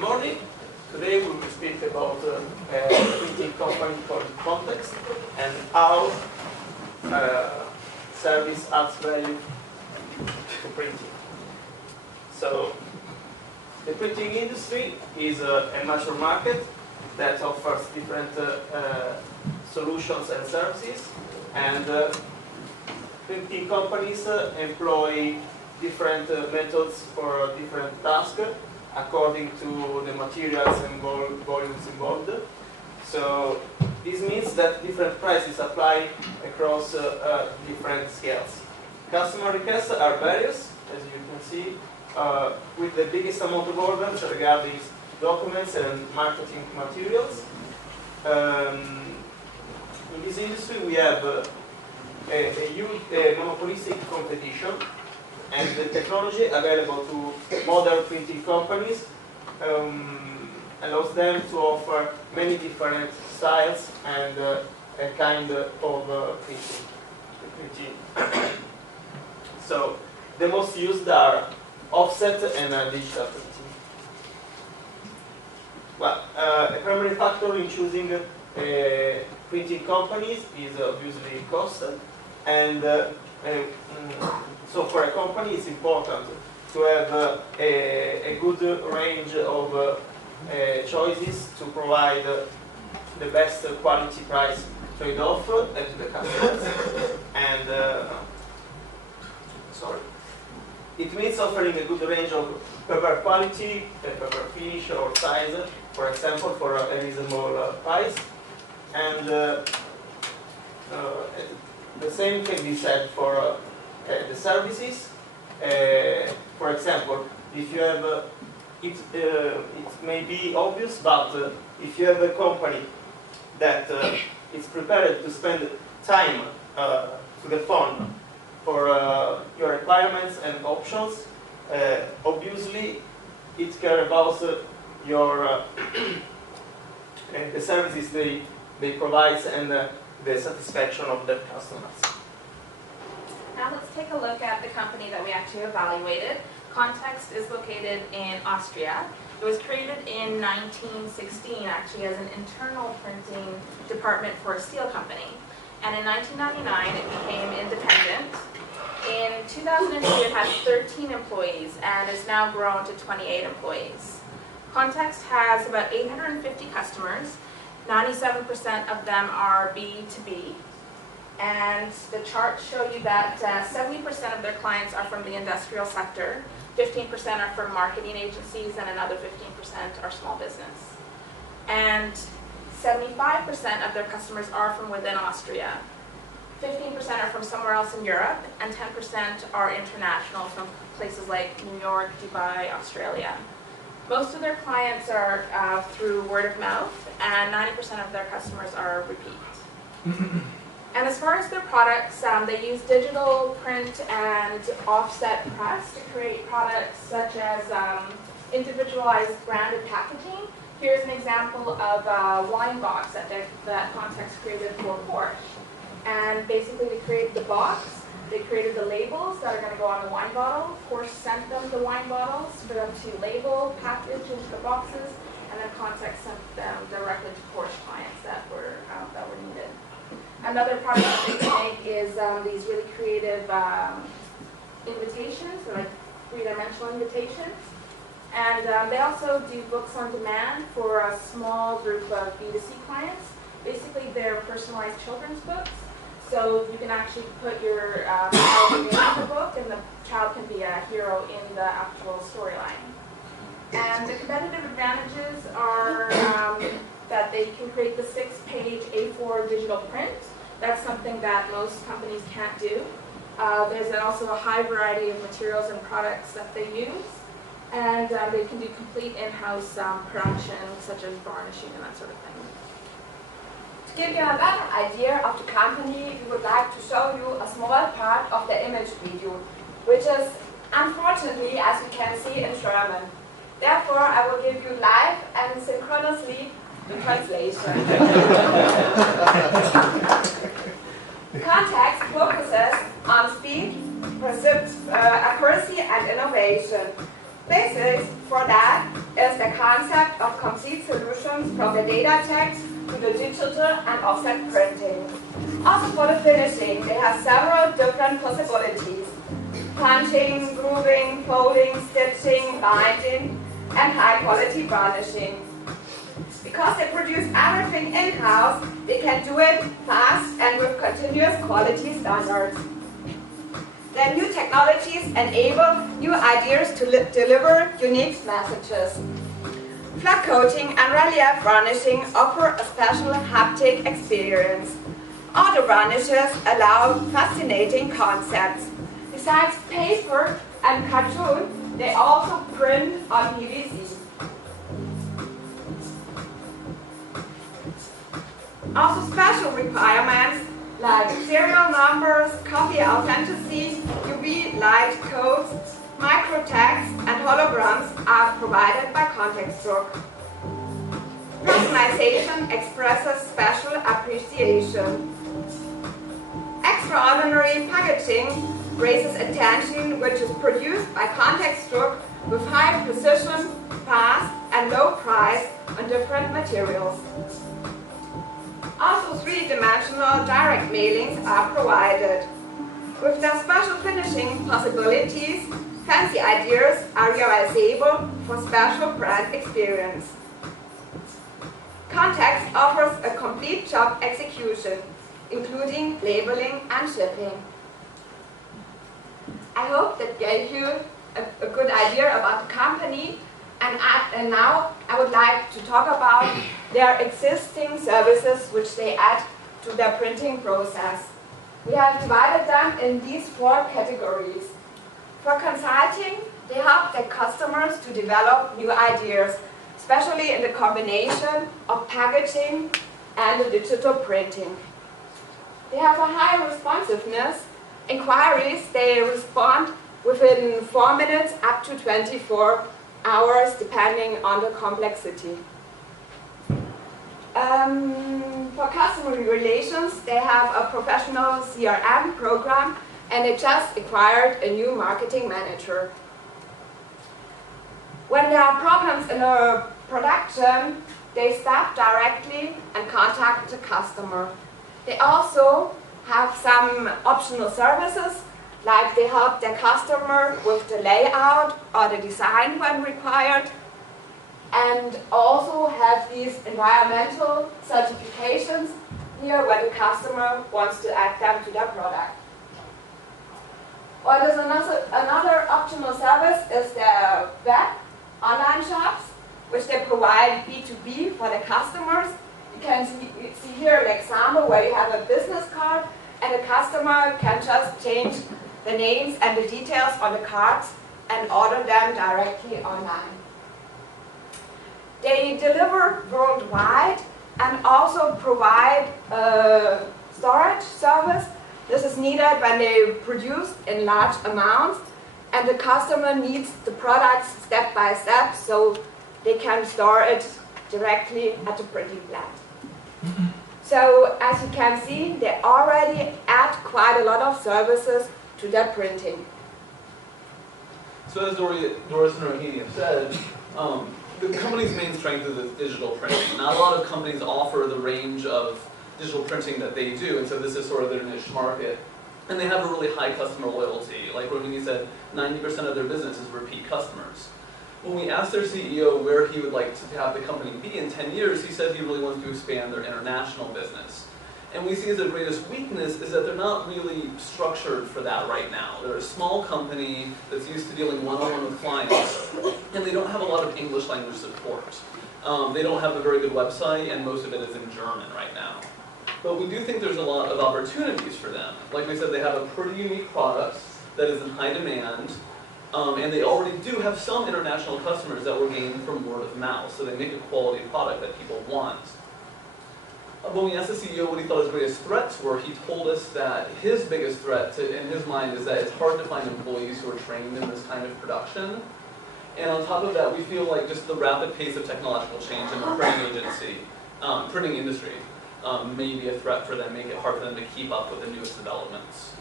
Good morning. Today we will speak about a printing company called Kontext and how service adds value to printing. So, the printing industry is a mature market that offers different solutions and services, and printing companies employ different methods for different tasks according to the materials and volumes involved. So this means that different prices apply across different scales. Customer requests are various, as you can see, with the biggest amount of orders regarding documents and marketing materials. In this industry we have a huge monopolistic competition, and the technology available to modern printing companies allows them to offer many different styles and a kind of printing. So the most used are offset and digital printing. Well, a primary factor in choosing printing companies is obviously cost, and so for a company it's important to have a good range of choices to provide the best quality price trade-off to the customers. And it means offering a good range of paper quality, paper finish or size, for example, for a reasonable price. And the same can be said for the services. For example, if you have, it may be obvious, but if you have a company that is prepared to spend time to the phone for your requirements and options, obviously it cares about your the services they provide and the satisfaction of their customers. Now let's take a look at the company that we actually evaluated. Kontext is located in Austria. It was created in 1916 actually as an internal printing department for a steel company. And in 1999 it became independent. In 2002 it had 13 employees and is now grown to 28 employees. Kontext has about 850 customers. 97% of them are B2B. And the charts show you that 70% of their clients are from the industrial sector, 15% are from marketing agencies, and another 15% are small business. And 75% of their customers are from within Austria. 15% are from somewhere else in Europe, and 10% are international from places like New York, Dubai, Australia. Most of their clients are through word of mouth, and 90% of their customers are repeat. And as far as their products, they use digital print and offset press to create products such as individualized branded packaging. Here's an example of a wine box that Kontext created for Porsche. And basically they created the box, they created the labels that are going to go on the wine bottle. Porsche sent them the wine bottles for them to label, package into the boxes, and then Kontext sent them directly to Porsche clients that were needed. Another product that they make is these really creative invitations, like three-dimensional invitations. And they also do books on demand for a small group of B2C clients. Basically, they're personalized children's books. So you can actually put your child's name in the book, and the child can be a hero in the actual storyline. And the competitive advantages are that they can create the 6-page A4 digital print. That's something that most companies can't do. There's also a high variety of materials and products that they use. And they can do complete in-house production, such as varnishing and that sort of thing. To give you a better idea of the company, we would like to show you a small part of the image video, which is, unfortunately, as you can see, in German. Therefore, I will give you live and synchronously the translation. Kontext focuses on speed, accuracy, and innovation. Basis for that is the concept options from the data text to the digital and offset printing. Also for the finishing, they have several different possibilities: punching, grooving, folding, stitching, binding, and high-quality varnishing. Because they produce everything in-house, they can do it fast and with continuous quality standards. Their new technologies enable new ideas to deliver unique messages. Flat coating and relief varnishing offer a special haptic experience. Auto varnishes allow fascinating concepts. Besides paper and cartoon, they also print on PVC. Also special requirements like serial numbers, copy authenticity, UV light codes, microtext, and holograms are provided by Kontext. Personalization expresses special appreciation. Extraordinary packaging raises attention, which is produced by Kontext with high precision, fast, and low price on different materials. Also, three-dimensional direct mailings are provided. With their special finishing possibilities, fancy ideas are realizable for special brand experience. Kontext offers a complete job execution, including labeling and shipping. I hope that gave you a good idea about the company. And now I would like to talk about their existing services which they add to their printing process. We have divided them in these 4 categories. For consulting, they help their customers to develop new ideas, especially in the combination of packaging and the digital printing. They have a high responsiveness. Inquiries, they respond within 4 minutes up to 24 hours, depending on the complexity. For customer relations, they have a professional CRM program, and they just acquired a new marketing manager. When there are problems in a production, they stop directly and contact the customer. They also have some optional services, like they help their customer with the layout or the design when required, and also have these environmental certifications here when the customer wants to add them to their product. Or there's another optional service is the web online shops, which they provide B2B for the customers. You can see here an example where you have a business card and the customer can just change the names and the details on the cards and order them directly online. They deliver worldwide and also provide a storage service. This is needed when they produce in large amounts and the customer needs the products step by step, so they can store it directly at the printing plant. So as you can see, they already add quite a lot of services to their printing. So as Doris and Rohini have said, the company's main strength is digital printing. Not a lot of companies offer the range of digital printing that they do, and so this is sort of their niche market. And they have a really high customer loyalty. Like Rohini said, 90% of their business is repeat customers. When we asked their CEO where he would like to have the company be in 10 years, he said he really wants to expand their international business. And we see as their greatest weakness is that they're not really structured for that right now. They're a small company that's used to dealing one-on-one with clients, and they don't have a lot of English language support. They don't have a very good website, and most of it is in German right now. But we do think there's a lot of opportunities for them. Like we said, they have a pretty unique product that is in high demand, and they already do have some international customers that were gained from word of mouth, so they make a quality product that people want. When we asked the CEO what he thought his greatest threats were, he told us that his biggest threat in his mind is that it's hard to find employees who are trained in this kind of production. And on top of that, we feel like just the rapid pace of technological change in the printing industry may be a threat for them, make it hard for them to keep up with the newest developments.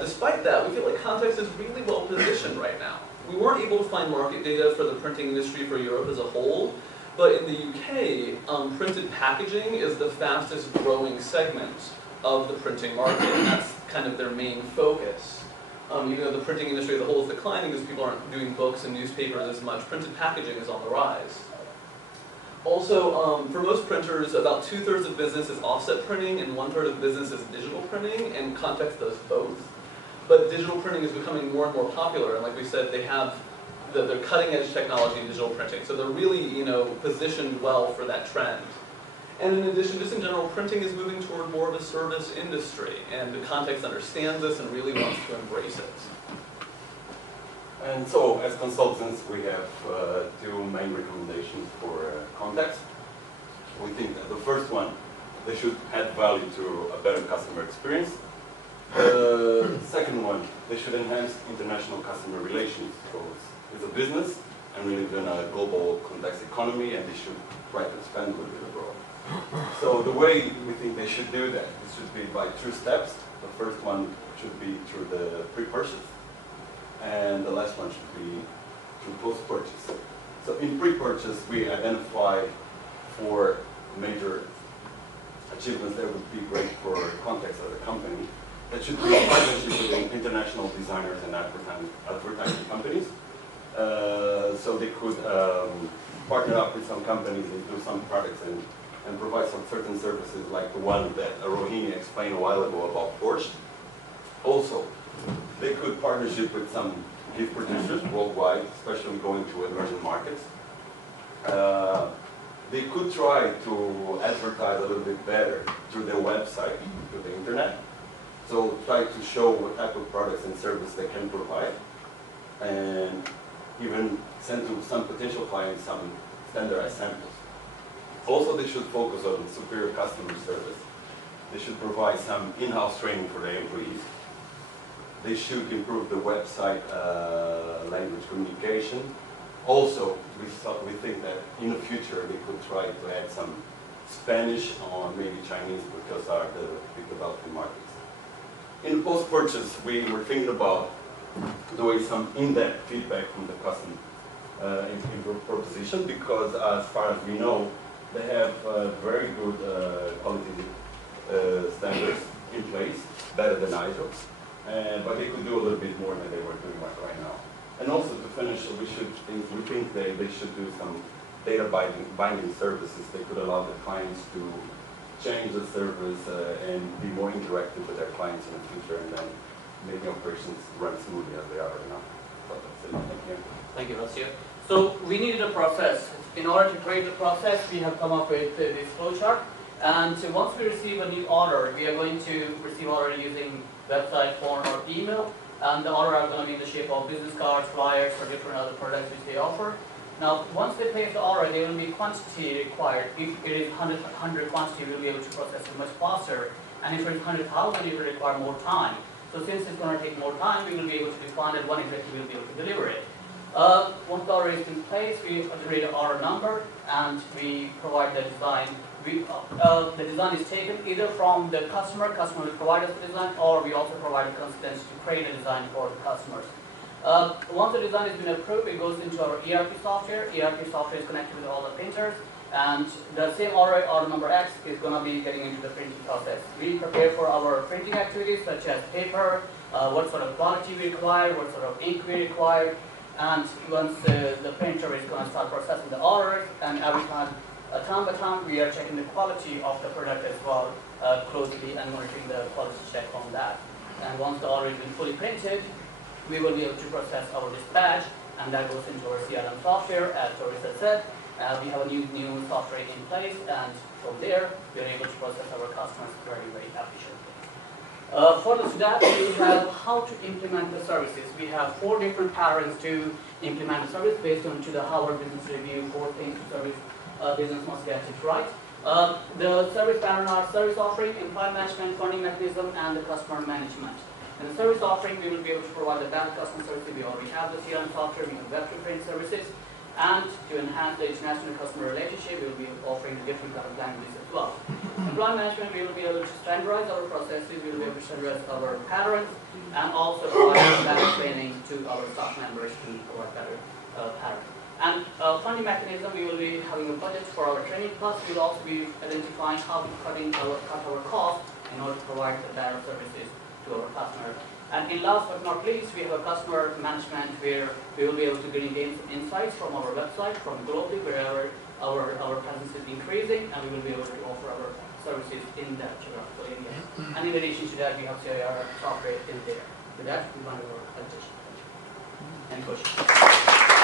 Despite that, we feel like Kontext is really well positioned right now. We weren't able to find market data for the printing industry for Europe as a whole, But in the UK, printed packaging is the fastest growing segment of the printing market, and that's kind of their main focus. Even though the printing industry as a whole is declining because people aren't doing books and newspapers as much, printed packaging is on the rise. Also, for most printers, about 2/3 of business is offset printing and 1/3 of business is digital printing, and Kontext does both. But digital printing is becoming more and more popular, and like we said, they have the cutting edge technology in digital printing, so they're really, positioned well for that trend. And in addition, just in general, printing is moving toward more of a service industry, and the Kontext understands this and really wants to embrace it. And so, as consultants, we have two main recommendations for Kontext. We think that the first one, they should add value to a better customer experience. The second one, they should enhance international customer relations, because it's a business, and we live in a global context economy, and they should try to expand a little bit abroad. So the way we think they should do that, it should be by 2 steps. The first one should be through the pre-purchase, and the last one should be through post-purchase. So in pre-purchase, we identify 4 major achievements that would be great for Kontext as a company. That should be a partnership with international designers and advertising companies. So they could partner up with some companies and do some products and provide some certain services like the one that Rohini explained a while ago about Porsche. Also, they could partnership with some gift producers worldwide, especially going to emerging markets. They could try to advertise a little bit better through their website, through the internet. So try to show what type of products and service they can provide, and even send to some potential clients some standardized samples. Also, they should focus on superior customer service. They should provide some in-house training for their employees. They should improve the website language communication. Also, we think that in the future they could try to add some Spanish or maybe Chinese, because are the big developing markets. In post-purchase, we were thinking about doing some in-depth feedback from the customer in proposition, because as far as we know, they have very good quality standards in place, better than ISO, but they could do a little bit more than they were doing right now. And also to finish, we think they should do some data binding services. They could allow the clients to change the service and be more interactive with their clients in the future, and then make the operations run smoothly as they are right now. So that's it. Thank you. Thank you, Vasil. So we needed a process. In order to create the process, we have come up with this flowchart. And once we receive a new order, we are going to receive order using website, phone, or email. And the order are going to be in the shape of business cards, flyers, or different other products which they offer. Now, once they place the order, there will be quantity required. If it is 100 quantity, we'll be able to process it much faster. And if it is 100,000, it will require more time. So since it's going to take more time, we will be able to define it when exactly we will be able to deliver it. Once the order is in place, we generate an order number, and we provide the design. The design is taken either from the customer will provide us the design, or we also provide consultants to create a design for the customers. Once the design has been approved, it goes into our ERP software. ERP software is connected with all the printers, and the same order number X is going to be getting into the printing process. We prepare for our printing activities such as paper, what sort of quality we require, what sort of ink we require, and once the printer is going to start processing the orders, and every time, time by time, we are checking the quality of the product as well closely and monitoring the quality check on that. And once the order has been fully printed, we will be able to process our dispatch, and that goes into our CRM software, as Doris has said. We have a new software in place, and from there, we are able to process our customers very, very efficiently. Further to that, we have how to implement the services. We have 4 different patterns to implement the service based on to the Harvard Business Review, 4 things to service business must get it right. The service pattern are service offering, employee management, funding mechanism, and the customer management. In the service offering, we will be able to provide the best customer service. We already have the CRM software, we have web-to-print services, and to enhance the international customer relationship, we will be offering different kind of languages as well. Employee management, we will be able to standardize our processes, we will be able to standardize our patterns, and also provide better training to our staff members to provide better patterns. And funding mechanism, we will be having a budget for our training, plus we'll also be identifying how to cut our costs in order to provide the better services to our customers. And in last but not least, we have a customer management where we will be able to gain some insights from our website, from globally, wherever our presence is increasing, and we will be able to offer our services in that geographical area. And in addition to that, we have CIR software in there. With that, we want to presentation. Any questions?